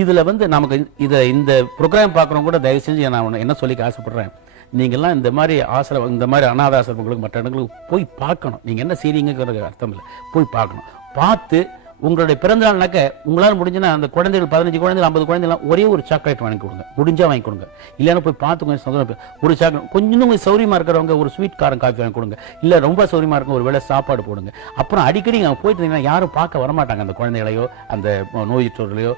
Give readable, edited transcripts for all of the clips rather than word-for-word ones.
இதில் வந்து நமக்கு இந்த ப்ரோக்ராம் பார்க்குறவங்க கூட தயவு செஞ்சு நான் என்ன சொல்லிக்க ஆசைப்படுறேன், நீங்கள்லாம் இந்த மாதிரி இந்த மாதிரி அனாத ஆசிரமங்களுக்கு மற்ற இடங்களுக்கு போய் பார்க்கணும். நீங்கள் என்ன செய்றீங்கிறது அர்த்தம் இல்லை, போய் பார்க்கணும். பார்த்து உங்களுடைய பிறந்த நாள்னாக்க உங்களால் முடிஞ்சுன்னா அந்த குழந்தைகள் 15 குழந்தைகள் 50 குழந்தைலாம் ஒரே ஒரு சாக்லேட் வாங்கி கொடுங்க, முடிஞ்சா வாங்கி கொடுங்க. இல்லைன்னா போய் பார்த்து கொஞ்சம் சந்தோஷம் ஒரு சாக்லேட், கொஞ்சம் சௌரியமாக இருக்கிறவங்க ஒரு ஸ்வீட் காரம் காஃபி வாங்கி கொடுங்க. இல்லை ரொம்ப சௌரியமாக இருக்கும் ஒரு வேளை சாப்பாடு போடுங்க. அப்புறம் அடிக்கடி அங்கே போயிட்டு இருந்தீங்கன்னா யாரும் பார்க்க வரமாட்டாங்க, அந்த குழந்தைகளையோ அந்த நோயுற்றவர்களையோ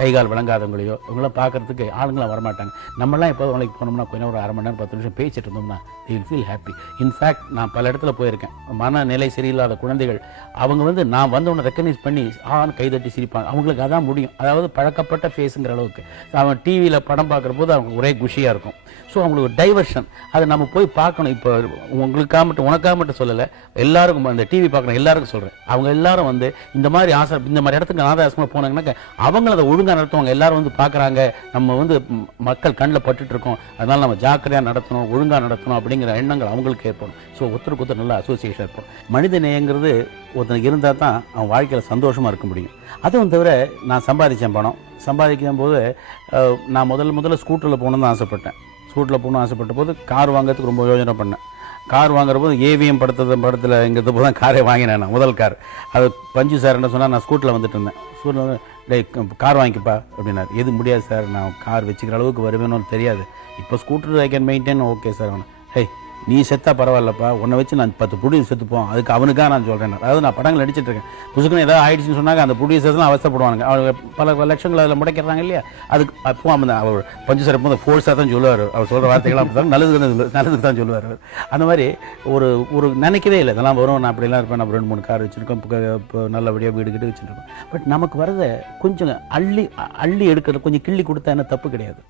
கைகால் விளங்காதவங்களையோ இவங்களாம் பார்க்கறதுக்கு ஆளுங்களாம் வரமாட்டாங்க. நம்மளாம் எப்போது வேலைக்கு போனோம்னா கொஞ்சம் ஒரு 1/2 மணி நேரம் 10 நிமிஷம் பேசிட்டு இருந்தோம்னா they will feel happy. In fact நான் பல இடத்துல போயிருக்கேன், மனநிலை சரியில்லாத குழந்தைகள் அவங்க வந்து நான் வந்தவனை ரெக்கக்னைஸ் பண்ணி கைதட்டி சிரிப்பாங்க. அவங்களுக்கு அதான் முடியும், அதாவது பழக்கப்பட்ட ஃபேஸுங்கிற அளவுக்கு. அவன் டிவியில் படம் பார்க்குற போது அவங்க ஒரே குஷியாக இருக்கும். ஸோ அவங்களுக்கு டைவர்ஷன், அதை நம்ம போய் பார்க்கணும். இப்போ உங்களுக்காக மட்டும் உனக்காக மட்டும் சொல்லலை, எல்லாருக்கும் அந்த டிவி பார்க்குற எல்லாருக்கும் சொல்கிறேன். அவங்க எல்லாரும் வந்து இந்த மாதிரி இந்த மாதிரி இடத்துக்கு அனாதை ஆசிரமம் போனாங்கன்னாக்க அவங்கள அதை ஒழுங்காக நடத்துவாங்க. எல்லாரும் வந்து பார்க்குறாங்க, நம்ம வந்து மக்கள் கண்ணில் பட்டுட்டு இருக்கோம், அதனால் நம்ம ஜாக்கிரதையாக நடத்தணும், ஒழுங்காக நடத்தணும் அப்படிங்கிற எண்ணங்கள் அவங்களுக்கு ஏற்படும். ஸோ ஒருத்தருக்கு ஒருத்தர் நல்ல அசோசியேஷன் ஏற்படும். மனித நேயங்கிறது ஒருத்தனுக்கு இருந்தால் தான் அவன் வாழ்க்கையில் சந்தோஷமாக இருக்க முடியும். அதுவும் தவிர நான் சம்பாதிச்சேன் பணம். சம்பாதிக்கும் போது நான் முதல்ல ஸ்கூட்டரில் போகணுன்னு தான் ஆசைப்பட்டேன். ஸ்கூட்டரில் போகணும்னு ஆசைப்பட்ட போது கார் வாங்குறதுக்கு ரொம்ப யோஜனை பண்ணேன். கார் வாங்குற போது ஏவிஎம் படத்தில் இங்கிறது போது தான் காரே வாங்கினேன். நான் முதல் கார் அது பஞ்சு சார் என்ன சொன்னால், நான் ஸ்கூட்டரில் வந்துட்டு இருந்தேன். ஸ்கூட்டில் வந்து டே கார் வாங்கிக்கப்பா அப்படின்னாரு. எது முடியாது சார், நான் கார் வச்சுக்கிற அளவுக்கு வருவேன்னு தெரியாது. இப்போ scooter I can maintain, okay sir. அவனை ஹே நீ செத்தா பரவாயில்லப்பா, உன்னை வச்சு நான் 10 ப்ரொடியூசர் செத்துப்போம், அதுக்கு அவனுக்காக நான் சொல்கிறேன். அதாவது நான் படங்கள் நடிச்சிட்டு இருக்கேன், புதுசுக்குன்னு ஏதாவது ஆயிடுச்சுன்னு சொன்னாங்க அந்த ப்ரொடியூசர்ஸ்லாம் அவசரப்படுவாங்க. அவங்க பல லட்சங்கள் அதில் முடைக்கிறாங்க இல்லையா. அதுக்கு அப்போ அவர் பஞ்சு சார் எப்போ ஃபோர்ஸாக தான் சொல்லுவார். அவர் சொல்கிற வார்த்தைகள்லாம் அப்படி நல்லதுக்கு தான் சொல்லுவார். அந்த மாதிரி ஒரு நினைக்கவே இல்லை இதெல்லாம் வரும், நான் அப்படிலாம் இருப்பேன். நம்ம 2-3 கார் வச்சுருக்கோம், இப்போ நல்லபடியாக வீடு கிட்ட வச்சுருக்கோம். பட் நமக்கு வரதை கொஞ்சம் அள்ளி எடுக்கிறது, கொஞ்சம் கிள்ளி கொடுத்தா என்ன தப்பு கிடையாது.